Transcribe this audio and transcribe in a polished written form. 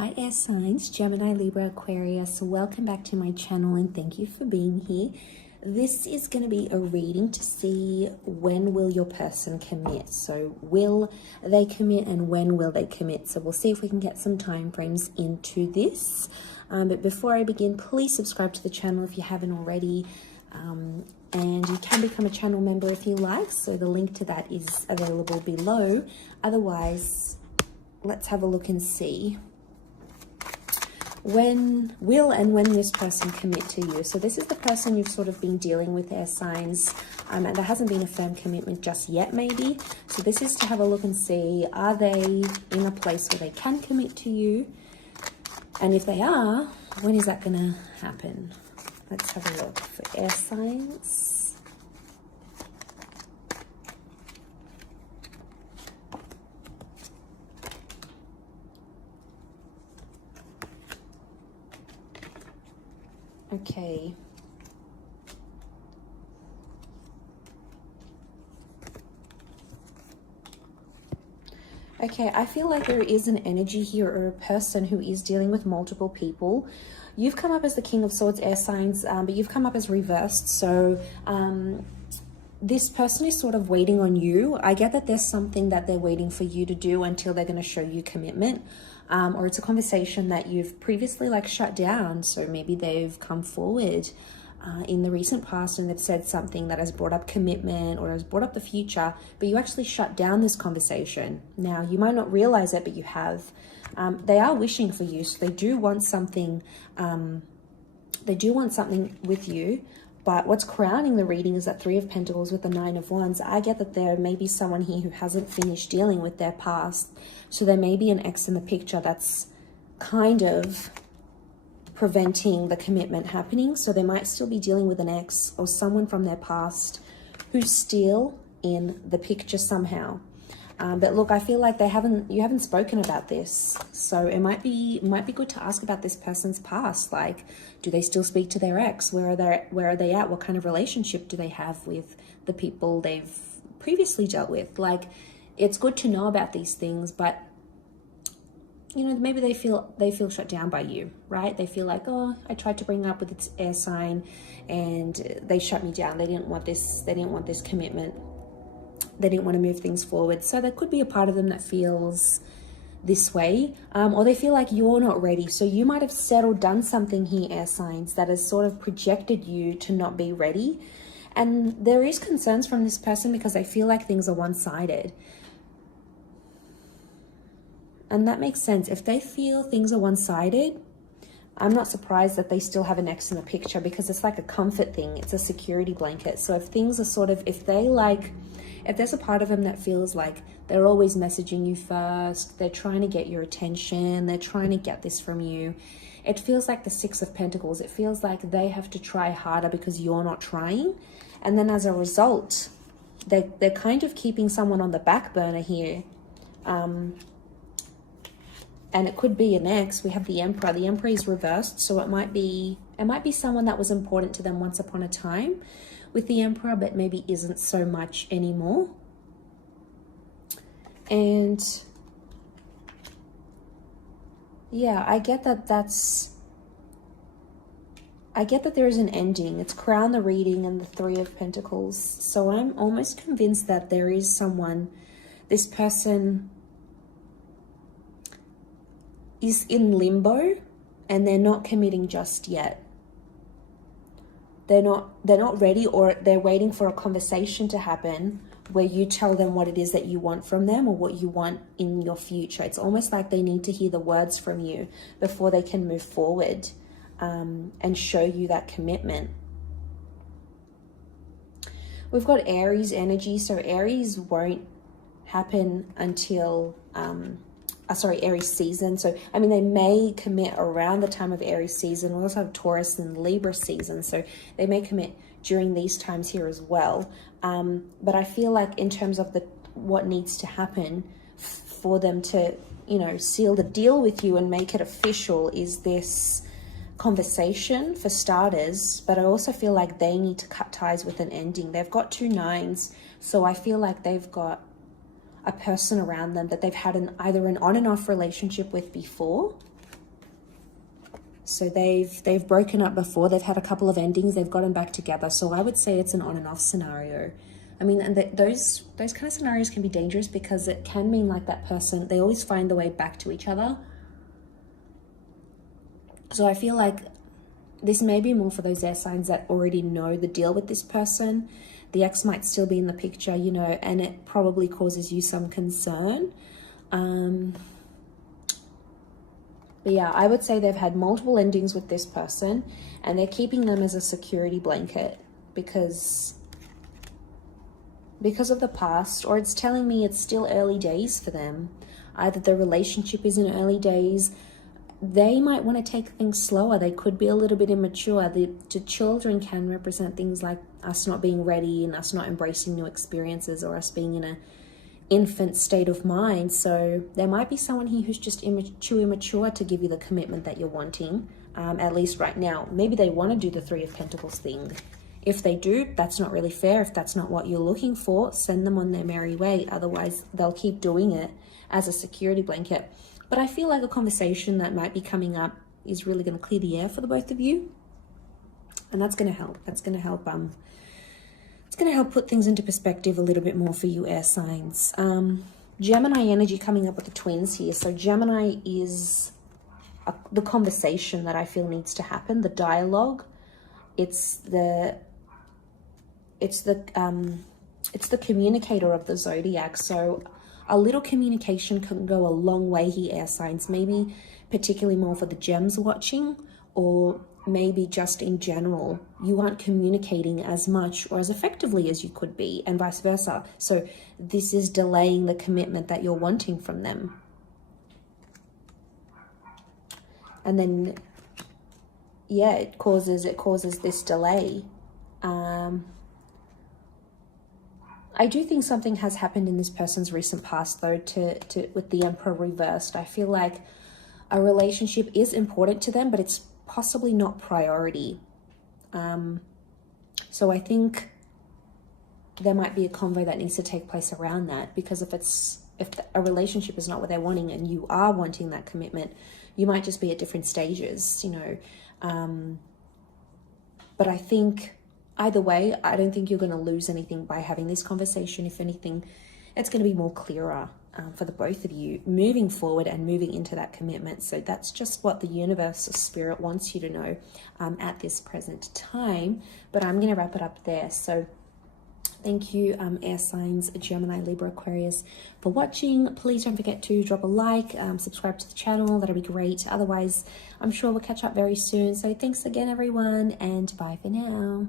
Hi air signs, Gemini, Libra, Aquarius. Welcome back to my channel and thank you for being here. This is going to be a reading to see when will your person commit. So will they commit and when will they commit? So we'll see if we can get some time frames into this. But before I begin, please subscribe to the channel if you haven't already. And you can become a channel member if you like. So the link to that is available below. Otherwise, let's have a look and see when this person commit to you. So this is the person you've sort of been dealing with, air signs, and there hasn't been a firm commitment just yet maybe. So this is to have a look and see, are they in a place where they can commit to you? And if they are, when is that gonna happen? Let's have a look for air signs. Okay. Okay, I feel like there is an energy here or a person who is dealing with multiple people. You've come up as the King of Swords, air signs, but you've come up as reversed. So this person is sort of waiting on you. I get that there's something that they're waiting for you to do until they're going to show you commitment. Or it's a conversation that you've previously like shut down. So maybe they've come forward in the recent past and they've said something that has brought up commitment or has brought up the future, but you actually shut down this conversation. Now, you might not realize it, but you have. They are wishing for you. So they do want something. They do want something with you. But what's crowning the reading is that Three of Pentacles with the Nine of Wands. I get that there may be someone here who hasn't finished dealing with their past. So there may be an ex in the picture that's kind of preventing the commitment happening. So they might still be dealing with an ex or someone from their past who's still in the picture somehow. But look, I feel like you haven't spoken about this. So it might be good to ask about this person's past. Like, do they still speak to their ex? Where are they at? What kind of relationship do they have with the people they've previously dealt with? Like, it's good to know about these things, but you know, maybe they feel shut down by you, right? They feel like, oh, I tried to bring up with its air sign and they shut me down. They didn't want this commitment. They didn't want to move things forward. So there could be a part of them that feels this way, or they feel like you're not ready. So you might have said or done something here, air signs, that has sort of projected you to not be ready. And there is concerns from this person because they feel like things are one-sided. And that makes sense. If they feel things are one-sided, I'm not surprised that they still have an ex in the picture because it's like a comfort thing. It's a security blanket. So if things are sort of, if there's a part of them that feels like they're always messaging you first, they're trying to get your attention, they're trying to get this from you, it feels like the Six of Pentacles. It feels like they have to try harder because you're not trying. And then as a result, they're kind of keeping someone on the back burner here. And it could be an ex. We have the Emperor. The Emperor is reversed, so it might be someone that was important to them once upon a time with the Emperor, but maybe isn't so much anymore. And yeah, I get that there is an ending. It's crown the reading and the Three of Pentacles. So I'm almost convinced that there is someone, this person is in limbo and they're not committing just yet. They're not ready, or they're waiting for a conversation to happen where you tell them what it is that you want from them or what you want in your future. It's almost like they need to hear the words from you before they can move forward and show you that commitment. We've got Aries energy. So Aries won't happen until Aries season. So, I mean, they may commit around the time of Aries season. We also have Taurus and Libra season. So they may commit during these times here as well. But I feel like in terms of what needs to happen for them to, you know, seal the deal with you and make it official is this conversation for starters. But I also feel like they need to cut ties with an ending. They've got 2 9s. So I feel like they've got a person around them that they've had either an on and off relationship with before, So they've broken up before. They've had a couple of endings. They've gotten back together. So I would say it's an on and off scenario. I mean, and those kind of scenarios can be dangerous because it can mean like that person, they always find the way back to each other. So I feel like this may be more for those air signs that already know the deal with this person. The ex might still be in the picture, you know, and it probably causes you some concern. But yeah, I would say they've had multiple endings with this person and they're keeping them as a security blanket because of the past, or it's telling me it's still early days for them. Either the relationship is in early days, they might want to take things slower. They could be a little bit immature. The children can represent things like us not being ready and us not embracing new experiences, or us being in an infant state of mind. So there might be someone here who's just too immature to give you the commitment that you're wanting, at least right now. Maybe they want to do the Three of Pentacles thing. If they do, that's not really fair. If that's not what you're looking for, send them on their merry way. Otherwise, they'll keep doing it as a security blanket. But I feel like a conversation that might be coming up is really going to clear the air for the both of you. And that's going to help. That's going to help. It's going to help put things into perspective a little bit more for you air signs. Gemini energy coming up with the twins here. So Gemini is the conversation that I feel needs to happen, the dialogue. It's the communicator of the zodiac. So a little communication can go a long way here, air signs. Maybe particularly more for the gems watching, or maybe just in general, you aren't communicating as much or as effectively as you could be, and vice versa. So this is delaying the commitment that you're wanting from them. And then, yeah, it causes this delay. I do think something has happened in this person's recent past, though, with the Emperor reversed. I feel like a relationship is important to them, but it's possibly not priority. So I think there might be a convo that needs to take place around that, because if a relationship is not what they're wanting and you are wanting that commitment, you might just be at different stages, you know. But I think either way, I don't think you're going to lose anything by having this conversation. If anything, it's going to be more clearer for the both of you moving forward and moving into that commitment. So that's just what the universe or spirit wants you to know at this present time. But I'm going to wrap it up there. So thank you, air signs, Gemini, Libra, Aquarius, for watching. Please don't forget to drop a like, subscribe to the channel. That'll be great. Otherwise, I'm sure we'll catch up very soon. So thanks again, everyone, and bye for now.